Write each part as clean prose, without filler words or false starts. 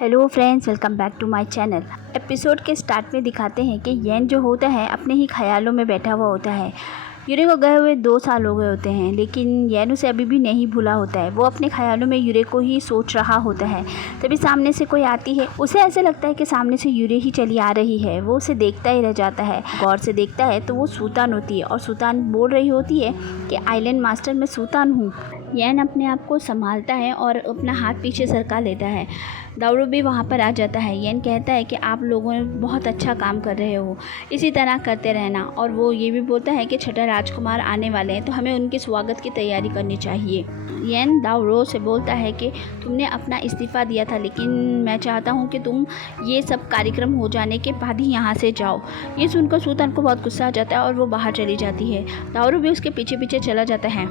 Hello friends, welcome back to my channel. Episode के start में दिखाते हैं कि येन जो होता है अपने ही ख्यालों में बैठा हुआ होता है। यूरे को गए हुए 2 साल हो गए होते हैं, लेकिन येन उसे अभी भी नहीं भूला होता है। वो अपने ख्यालों में यूरे को ही सोच रहा होता है। तभी सामने से कोई आती है। उसे ऐसे लगता है कि सामने से यूरे ही चली आ रही है। वो उसे देखता ही रह जाता है। गौर से देखता है तो वो सूतान होती है और सूतान बोल रही होती है कि आइलैंड मास्टर मैं सूतान हूँ। येन अपने आप को संभालता है और अपना हाथ पीछे सरका लेता है। दावरू भी वहाँ पर आ जाता है। येन कहता है कि आप लोगों ने बहुत अच्छा काम कर रहे हो, इसी तरह करते रहना। और वो ये भी बोलता है कि छठा राजकुमार आने वाले हैं तो हमें उनके स्वागत की तैयारी करनी चाहिए। येन दावरू से बोलता है कि तुमने अपना इस्तीफ़ा दिया था, लेकिन मैं चाहता हूँ कि तुम ये सब कार्यक्रम हो जाने के बाद ही यहाँ से जाओ। ये सुनकर सूतान को बहुत गुस्सा आ जाता है और वो बाहर चली जाती है। दावरू भी उसके पीछे पीछे चला जाता है।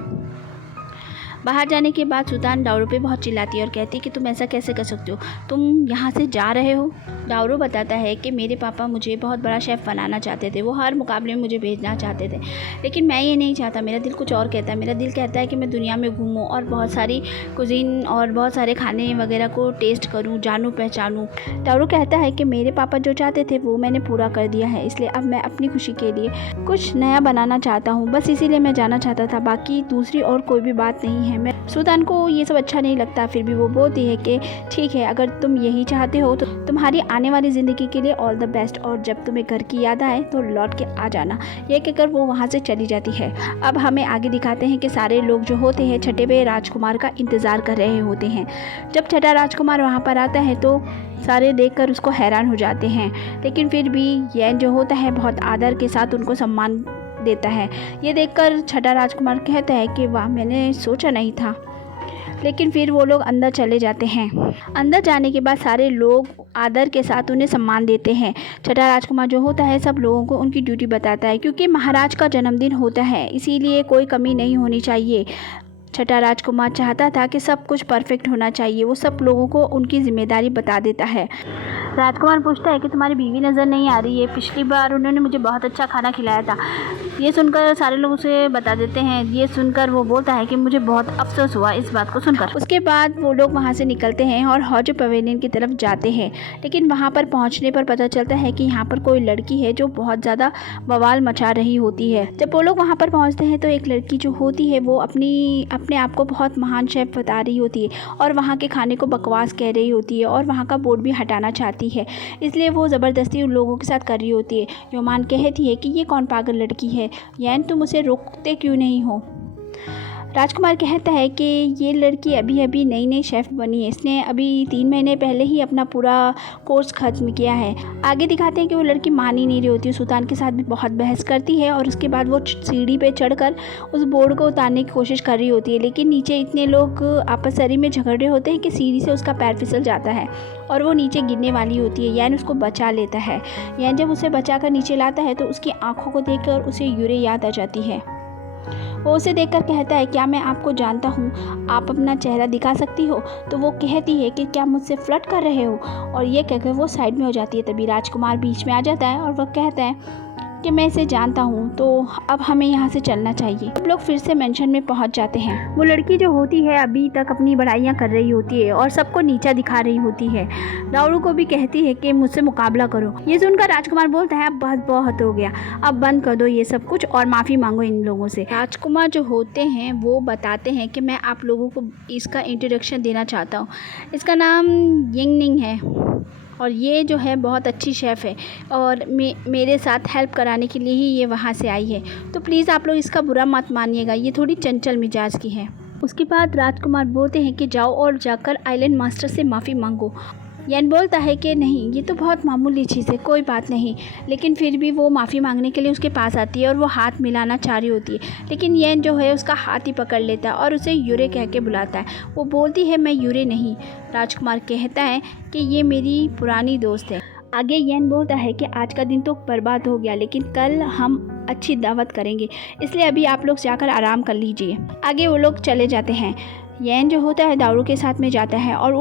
बाहर जाने के बाद सूतान दावरू पे बहुत चिल्लाती है और कहती है कि तुम ऐसा कैसे कर सकते हो, तुम यहाँ से जा रहे हो। दावरू बताता है कि मेरे पापा मुझे बहुत बड़ा शेफ़ बनाना चाहते थे। वो हर मुकाबले में मुझे भेजना चाहते थे, लेकिन मैं ये नहीं चाहता। मेरा दिल कुछ और कहता है। मेरा दिल कहता है कि मैं दुनिया में घूमूँ और बहुत सारी कुज़ीन और बहुत सारे खाने वगैरह को टेस्ट करूँ, जानूँ पहचानूँ। दावरू कहता है कि मेरे पापा जो चाहते थे वो मैंने पूरा कर दिया है, इसलिए अब मैं अपनी खुशी के लिए कुछ नया बनाना चाहता हूँ। बस इसीलिए मैं जाना चाहता था, बाकी दूसरी और कोई भी बात नहीं है। सूतान को ये सब अच्छा नहीं लगता, फिर भी वो बोलती है कि ठीक है, अगर तुम यही चाहते हो तो तुम्हारी आने वाली ज़िंदगी के लिए ऑल द बेस्ट, और जब तुम्हें घर की याद आए तो लौट के आ जाना। ये कहकर वो वहाँ से चली जाती है। अब हमें आगे दिखाते हैं कि सारे लोग जो होते हैं छठे राजकुमार का इंतज़ार कर रहे होते हैं। जब छठा राजकुमार वहाँ पर आता है तो सारे देखकर उसको हैरान हो जाते हैं, लेकिन फिर भी येन जो होता है बहुत आदर के साथ उनको सम्मान देता है। ये देखकर छठा राजकुमार कहता है कि वाह, मैंने सोचा नहीं था। लेकिन फिर वो लोग अंदर चले जाते हैं। अंदर जाने के बाद सारे लोग आदर के साथ उन्हें सम्मान देते हैं। छठा राजकुमार जो होता है सब लोगों को उनकी ड्यूटी बताता है, क्योंकि महाराज का जन्मदिन होता है, इसीलिए कोई कमी नहीं होनी चाहिए। छठा राजकुमार चाहता था कि सब कुछ परफेक्ट होना चाहिए। वो सब लोगों को उनकी जिम्मेदारी बता देता है। राजकुमार पूछता है कि तुम्हारी बीवी नज़र नहीं आ रही है, पिछली बार उन्होंने मुझे बहुत अच्छा खाना खिलाया था। ये सुनकर सारे लोग उसे बता देते हैं। ये सुनकर वो बोलता है कि मुझे बहुत अफसोस हुआ इस बात को सुनकर। उसके बाद वो लोग वहाँ से निकलते हैं और हॉज पवेलियन की तरफ जाते हैं, लेकिन वहाँ पर पहुँचने पर पता चलता है कि यहाँ पर कोई लड़की है जो बहुत ज़्यादा बवाल मचा रही होती है। जब वो लोग वहाँ पर पहुँचते हैं तो एक लड़की जो होती है वो अपने आप को बहुत महान शेफ़ बता रही होती है और वहाँ के खाने को बकवास कह रही होती है और वहाँ का बोर्ड भी हटाना चाहती है। इसलिए वो ज़बरदस्ती उन लोगों के साथ कर रही होती है। योमान कहती है कि ये कौन पागल लड़की है, येन तुम उसे रोकते क्यों नहीं हो। राजकुमार कहता है कि ये लड़की अभी अभी नई नई शेफ़ बनी है, इसने अभी 3 महीने पहले ही अपना पूरा कोर्स ख़त्म किया है। आगे दिखाते हैं कि वो लड़की मान ही नहीं रही होती, सूतान के साथ भी बहुत बहस करती है और उसके बाद वो सीढ़ी पे चढ़कर उस बोर्ड को उतारने की कोशिश कर रही होती है, लेकिन नीचे इतने लोग आपसरी में झगड़ रहे होते हैं कि सीढ़ी से उसका पैर फिसल जाता है और वो नीचे गिरने वाली होती है। येन उसको बचा लेता है। येन जब उसे बचाकर नीचे लाता है तो उसकी आँखों को देखकर उसे यूरे याद आ जाती है। वो उसे देखकर कहता है, क्या मैं आपको जानता हूँ, आप अपना चेहरा दिखा सकती हो। तो वो कहती है कि क्या मुझसे फ्लर्ट कर रहे हो, और ये कहकर वो साइड में हो जाती है। तभी राजकुमार बीच में आ जाता है और वह कहता है कि मैं इसे जानता हूँ, तो अब हमें यहाँ से चलना चाहिए। अब लोग फिर से मेंशन में पहुँच जाते हैं। वो लड़की जो होती है अभी तक अपनी बड़ाइयाँ कर रही होती है और सबको नीचा दिखा रही होती है। दावरू को भी कहती है कि मुझसे मुकाबला करो। ये सुनकर राजकुमार बोलता है, अब बहुत बहुत हो गया, अब बंद कर दो ये सब कुछ और माफ़ी मांगो इन लोगों से। राजकुमार जो होते हैं वो बताते हैं कि मैं आप लोगों को इसका इंट्रोडक्शन देना चाहता हूँ। इसका नाम यिंगनिंग है और ये जो है बहुत अच्छी शेफ़ है और मेरे साथ हेल्प कराने के लिए ही ये वहाँ से आई है, तो प्लीज़ आप लोग इसका बुरा मत मानिएगा, ये थोड़ी चंचल मिजाज की है। उसके बाद राजकुमार बोलते हैं कि जाओ और जाकर आइलैंड मास्टर से माफ़ी मांगो। येन बोलता है कि नहीं, ये तो बहुत मामूली चीज़ है, कोई बात नहीं। लेकिन फिर भी वो माफ़ी मांगने के लिए उसके पास आती है और वो हाथ मिलाना चाह रही होती है, लेकिन येन जो है उसका हाथ ही पकड़ लेता है और उसे यूरे कह के बुलाता है। वो बोलती है, मैं यूरे नहीं। राजकुमार कहता है कि ये मेरी पुरानी दोस्त है। आगे येन बोलता है कि आज का दिन तो बर्बाद हो गया, लेकिन कल हम अच्छी दावत करेंगे, इसलिए अभी आप लोग जाकर आराम कर लीजिए। आगे वो लोग चले जाते हैं। येन जो होता है दावरू के साथ में जाता है और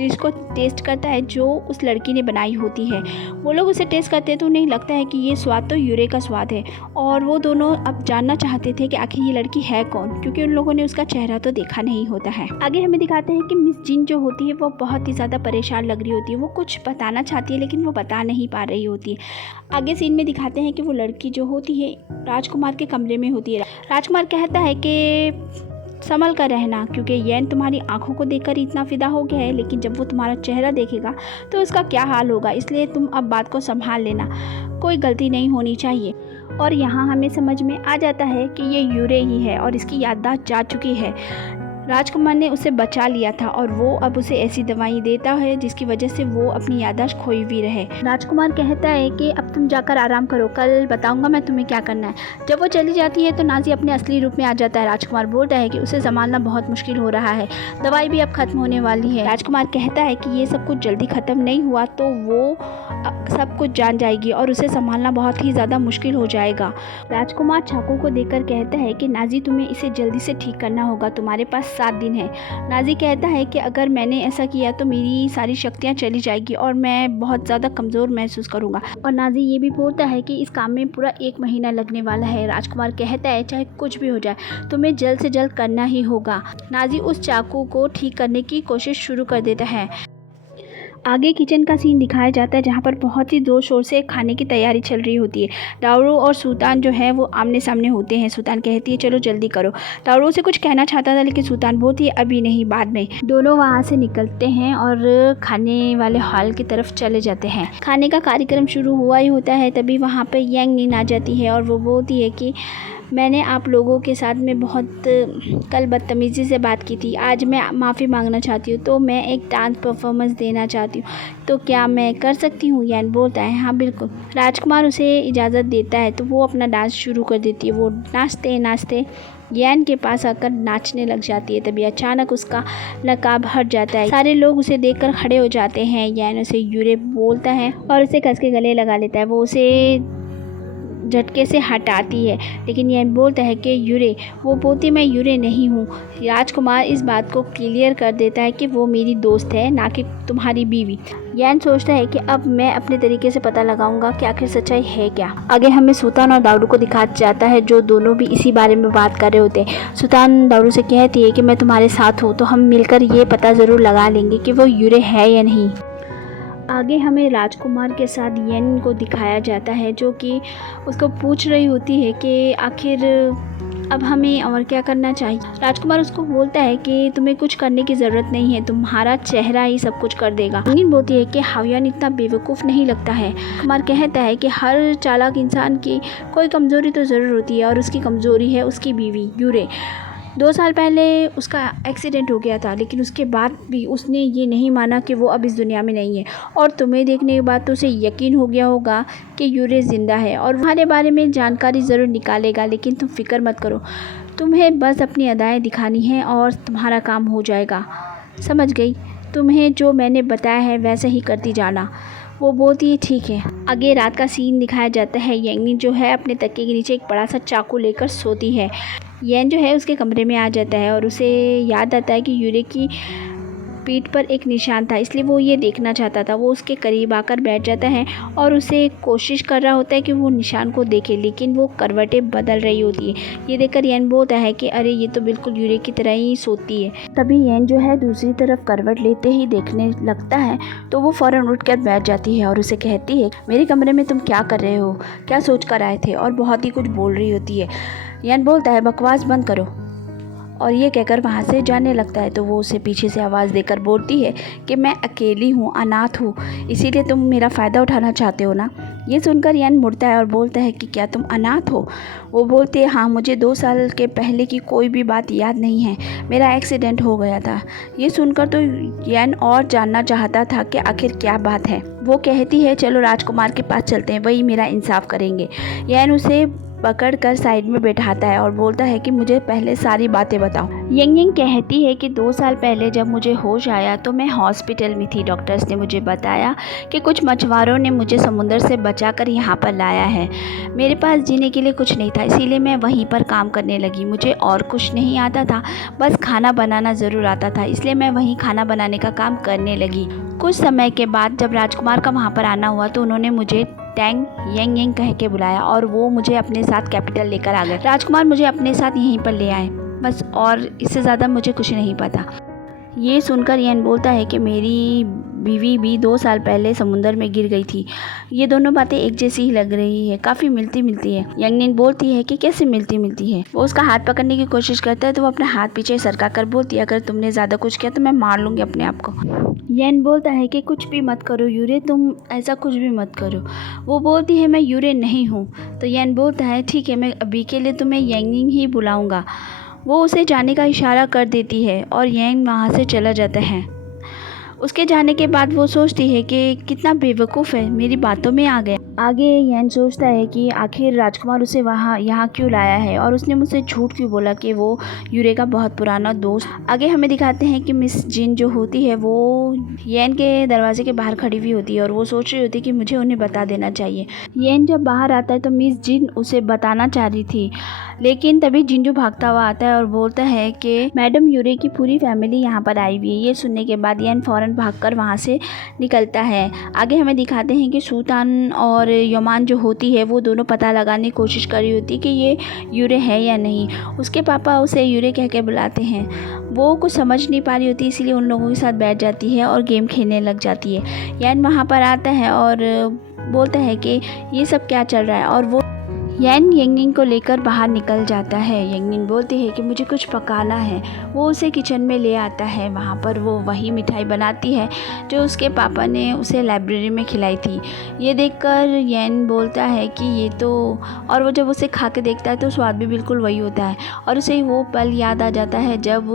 डिश को टेस्ट करता है जो उस लड़की ने बनाई होती है। वो लोग उसे टेस्ट करते हैं तो उन्हें लगता है कि ये स्वाद तो यूरे का स्वाद है, और वो दोनों अब जानना चाहते थे कि आखिर ये लड़की है कौन, क्योंकि उन लोगों ने उसका चेहरा तो देखा नहीं होता है। आगे हमें दिखाते हैं कि मिस जिन जो होती है वो बहुत ही ज़्यादा परेशान लग रही होती है। वो कुछ बताना चाहती है लेकिन वो बता नहीं पा रही होती है। आगे सीन में दिखाते हैं कि वो लड़की जो होती है राजकुमार के कमरे में होती है। राजकुमार कहता है कि संभल कर रहना, क्योंकि येन तुम्हारी आंखों को देखकर इतना फिदा हो गया है, लेकिन जब वो तुम्हारा चेहरा देखेगा तो उसका क्या हाल होगा, इसलिए तुम अब बात को संभाल लेना, कोई गलती नहीं होनी चाहिए। और यहाँ हमें समझ में आ जाता है कि ये यूरे ही है और इसकी याददाश्त जा चुकी है। राजकुमार ने उसे बचा लिया था और वो अब उसे ऐसी दवाई देता है जिसकी वजह से वो अपनी याददाश्त खोई हुई रहे। राजकुमार कहता है कि अब तुम जाकर आराम करो, कल बताऊंगा मैं तुम्हें क्या करना है। जब वो चली जाती है तो नाजी अपने असली रूप में आ जाता है। राजकुमार बोलता है कि उसे संभालना बहुत मुश्किल हो रहा है, दवाई भी अब खत्म होने वाली है। राजकुमार कहता है कि ये सब कुछ जल्दी ख़त्म नहीं हुआ तो वो सब कुछ जान जाएगी और उसे संभालना बहुत ही ज़्यादा मुश्किल हो जाएगा। राजकुमार चाकू को देखकर कहता है कि नाजी तुम्हें इसे जल्दी से ठीक करना होगा, तुम्हारे पास 7 दिन है। नाजी कहता है कि अगर मैंने ऐसा किया तो मेरी सारी शक्तियाँ चली जाएगी और मैं बहुत ज़्यादा कमज़ोर महसूस करूँगा। और नाजी ये भी बोलता है कि इस काम में पूरा 1 महीना लगने वाला है। राजकुमार कहता है चाहे कुछ भी हो जाए तुम्हें जल्द से जल्द करना ही होगा। नाजी उस चाकू को ठीक करने की कोशिश शुरू कर देता है। आगे किचन का सीन दिखाया जाता है जहाँ पर बहुत ही ज़ोर शोर से खाने की तैयारी चल रही होती है। दारू और सुल्तान जो है वो आमने सामने होते हैं। सुल्तान कहती है चलो जल्दी करो। दारू से कुछ कहना चाहता था लेकिन सुल्तान बोलती है अभी नहीं, बाद में। दोनों वहाँ से निकलते हैं और खाने वाले हॉल की तरफ चले जाते हैं। खाने का कार्यक्रम शुरू हुआ ही होता है, तभी वहाँ पर यांग नीन आ जाती है और वो बोलती है कि मैंने आप लोगों के साथ में बहुत कल बदतमीज़ी से बात की थी, आज मैं माफ़ी मांगना चाहती हूँ, तो मैं एक डांस परफॉर्मेंस देना चाहती हूँ, तो क्या मैं कर सकती हूँ। यान बोलता है हाँ बिल्कुल। राजकुमार उसे इजाज़त देता है तो वो अपना डांस शुरू कर देती है। वो नाचते नाचते यान के पास आकर नाचने लग जाती है। तभी अचानक उसका नकाब हट जाता है। सारे लोग उसे देखकर खड़े हो जाते हैं। यान उसे यूरे बोलता है और उसे कस के गले लगा लेता है। वो उसे झटके से हटाती है लेकिन यह बोलता है कि यूरे। वो बोलती मैं यूरे नहीं हूँ। राजकुमार इस बात को क्लियर कर देता है कि वो मेरी दोस्त है, ना कि तुम्हारी बीवी। यान सोचता है कि अब मैं अपने तरीके से पता लगाऊंगा कि आखिर सच्चाई है क्या। आगे हमें सुल्तान और दारू को दिखाया जाता है जो दोनों भी इसी बारे में बात कर रहे होते हैं। सुल्तान दारू से कहती है कि मैं तुम्हारे साथ हूँ तो हम मिलकर ये पता ज़रूर लगा लेंगे कि वो यूरे है या नहीं। आगे हमें राजकुमार के साथ येन को दिखाया जाता है जो कि उसको पूछ रही होती है कि आखिर अब हमें और क्या करना चाहिए। राजकुमार उसको बोलता है कि तुम्हें कुछ करने की ज़रूरत नहीं है, तुम्हारा चेहरा ही सब कुछ कर देगा। येन बोलती है कि हावियान इतना बेवकूफ़ नहीं लगता है। राजकुमार कहता है कि हर चालाक इंसान की कोई कमज़ोरी तो ज़रूर होती है और उसकी कमज़ोरी है उसकी बीवी यूरे। 2 साल पहले उसका एक्सीडेंट हो गया था लेकिन उसके बाद भी उसने ये नहीं माना कि वो अब इस दुनिया में नहीं है, और तुम्हें देखने के बाद तो उसे यकीन हो गया होगा कि यूरे ज़िंदा है और तुम्हारे बारे में जानकारी ज़रूर निकालेगा। लेकिन तुम फिक्र मत करो, तुम्हें बस अपनी अदाएँ दिखानी है और तुम्हारा काम हो जाएगा, समझ गई। तुम्हें जो मैंने बताया है वैसा ही करती जाना। वो बोलती है ठीक है। आगे रात का सीन दिखाया जाता है। येंग जो है अपने तकिए के नीचे एक बड़ा सा चाकू लेकर सोती है। येन जो है उसके कमरे में आ जाता है और उसे याद आता है कि यूरे की पीठ पर एक निशान था, इसलिए वो ये देखना चाहता था। वो उसके करीब आकर बैठ जाता है और उसे कोशिश कर रहा होता है कि वो निशान को देखे, लेकिन वो करवटें बदल रही होती है। ये देखकर येन बोलता है कि अरे ये तो बिल्कुल यूरे की तरह ही सोती है। तभी येन जो है दूसरी तरफ करवट लेते ही देखने लगता है तो वो फ़ौरन उठकर बैठ जाती है और उसे कहती है मेरे कमरे में तुम क्या कर रहे हो, क्या सोच कर आए थे, और बहुत ही कुछ बोल रही होती है। येन बोलता है बकवास बंद करो, और ये कहकर वहाँ से जाने लगता है। तो वो उसे पीछे से आवाज़ देकर बोलती है कि मैं अकेली हूँ, अनाथ हूँ, इसीलिए तुम मेरा फ़ायदा उठाना चाहते हो ना। ये सुनकर यान मुड़ता है और बोलता है कि क्या तुम अनाथ हो। वो बोलती है हाँ, मुझे 2 साल के पहले की कोई भी बात याद नहीं है, मेरा एक्सीडेंट हो गया था। ये सुनकर तो यान और जानना चाहता था कि आखिर क्या बात है। वो कहती है चलो राजकुमार के पास चलते हैं, वही मेरा इंसाफ करेंगे। यान उसे पकड़कर साइड में बैठाता है और बोलता है कि मुझे पहले सारी बातें बताओ। यंग यंग कहती है कि 2 साल पहले जब मुझे होश आया तो मैं हॉस्पिटल में थी। डॉक्टर्स ने मुझे बताया कि कुछ मछुआरों ने मुझे समुद्र से बचाकर यहाँ पर लाया है। मेरे पास जीने के लिए कुछ नहीं था, इसीलिए मैं वहीं पर काम करने लगी। मुझे और कुछ नहीं आता था, बस खाना बनाना ज़रूर आता था, इसलिए मैं वहीं खाना बनाने का काम करने लगी। कुछ समय के बाद जब राजकुमार का वहाँ पर आना हुआ तो उन्होंने मुझे टैंग यंग यंग कह के बुलाया और वो मुझे अपने साथ कैपिटल लेकर आ गए। राजकुमार मुझे अपने साथ यहीं पर ले आए, बस, और इससे ज़्यादा मुझे कुछ नहीं पता। ये सुनकर येन बोलता है कि मेरी बीवी भी 2 साल पहले समुद्र में गिर गई थी। ये दोनों बातें एक जैसी ही लग रही है, काफ़ी मिलती मिलती है। यंगनिन बोलती है कि कैसे मिलती मिलती है। वो उसका हाथ पकड़ने की कोशिश करता है तो वो अपना हाथ पीछे सरका कर बोलती है, अगर तुमने ज़्यादा कुछ किया तो मैं मार लूँगी अपने आप को। येन बोलता है कि कुछ भी मत करो यूरे, तुम ऐसा कुछ भी मत करो। वो बोलती है मैं यूरे नहीं हूँ। तो येन बोलता है ठीक है, मैं अभी के लिए तुम्हें यंगनिन ही बुलाऊँगा। वो उसे जाने का इशारा कर देती है और येन वहाँ से चला जाता है। उसके जाने के बाद वो सोचती है कि कितना बेवकूफ़ है, मेरी बातों में आ गया। आगे येन सोचता है कि आखिर राजकुमार उसे यहाँ क्यों लाया है और उसने मुझसे झूठ क्यों बोला कि वो यूरे का बहुत पुराना दोस्त। आगे हमें दिखाते हैं कि मिस जिन जो होती है वो येन के दरवाजे के बाहर खड़ी हुई होती है और वो सोच रही होती है कि मुझे उन्हें बता देना चाहिए। येन जब बाहर आता है तो मिस जिन उसे बताना चाह रही थी, लेकिन तभी जिंजू भागता हुआ आता है और बोलता है कि मैडम यूरे की पूरी फैमिली यहाँ पर आई हुई है। ये सुनने के बाद येन फ़ौरन भागकर वहाँ से निकलता है। आगे हमें दिखाते हैं कि सुल्तान और योमान जो होती है वो दोनों पता लगाने की कोशिश कर रही होती है कि ये यूरे है या नहीं। उसके पापा उसे यूरे कह के बुलाते हैं। वो कुछ समझ नहीं पा रही होती, इसीलिए उन लोगों के साथ बैठ जाती है और गेम खेलने लग जाती है। येन वहाँ पर आता है और बोलता है कि ये सब क्या चल रहा है और वो येन यंगनिन को लेकर बाहर निकल जाता है। यंगनिन बोलती है कि मुझे कुछ पकाना है। वो उसे किचन में ले आता है। वहाँ पर वो वही मिठाई बनाती है जो उसके पापा ने उसे लाइब्रेरी में खिलाई थी। ये देखकर येन बोलता है कि ये तो, और वो जब उसे खा के देखता है तो स्वाद भी बिल्कुल वही होता है और उसे वो पल याद आ जाता है जब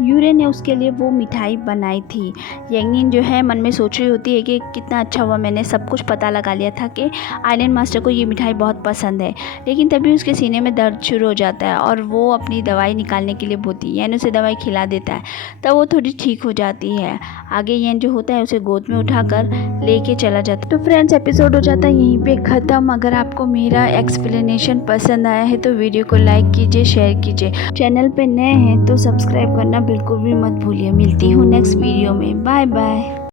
यूरे ने उसके लिए वो मिठाई बनाई थी। यंगनिन जो है मन में सोच रही होती है कि कितना अच्छा हुआ मैंने सब कुछ पता लगा लिया था कि आइलैंड मास्टर को ये मिठाई बहुत पसंद है। लेकिन तभी उसके सीने में दर्द शुरू हो जाता है और वो अपनी दवाई निकालने के लिए बोलती है। येन उसे दवाई खिला देता है, तब वो थोड़ी ठीक हो जाती है। आगे येन जो होता है उसे गोद में उठाकर लेके चला जाता है। तो फ्रेंड्स, एपिसोड हो जाता है यहीं पे ख़त्म। अगर आपको मेरा एक्सप्लेनेशन पसंद आया है तो वीडियो को लाइक कीजिए, शेयर कीजिए। चैनल पे नए हैं तो सब्सक्राइब करना बिल्कुल भी मत भूलिए। मिलती हूँ नेक्स्ट वीडियो में। Bye bye.